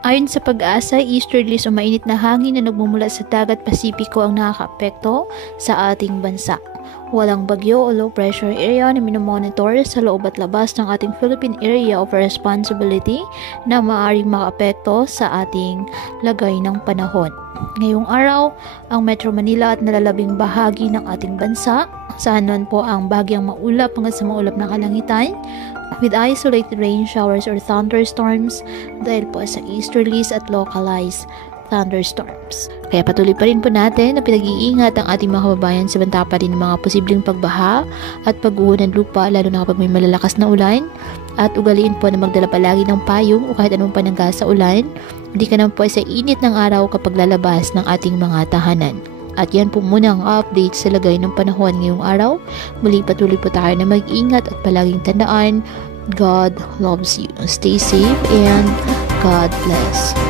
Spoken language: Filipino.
Ayon sa Pag-asa, easterlies o mainit na hangin na nagmumula sa dagat Pasipiko ang nakakaapekto sa ating bansa. Walang bagyo o low pressure area na minomonitor sa loob at labas ng ating Philippine Area of Responsibility na maaaring makaapekto sa ating lagay ng panahon. Ngayong araw, ang Metro Manila at nalalabing bahagi ng ating bansa, saan nun po ang bagyang maulap hanggang sa maulap na kalangitan, with isolated rain showers or thunderstorms dahil po sa easterlies at localized thunderstorms. Kaya patuloy pa rin po natin na pinag-iingat ang ating mga kababayan sa banta pa rin ng mga posibleng pagbaha at pagguho ng lupa lalo na kapag may malalakas na ulan, at ugaliin po na magdala palagi ng payong o kahit anong panangga sa ulan. Hindi ka naman po sa init ng araw kapag lalabas ng ating mga tahanan. At yan po muna ang update sa lagay ng panahon ngayong araw. Muli patuloy po tayo na mag-ingat at palaging tandaan, God loves you. Stay safe and God bless.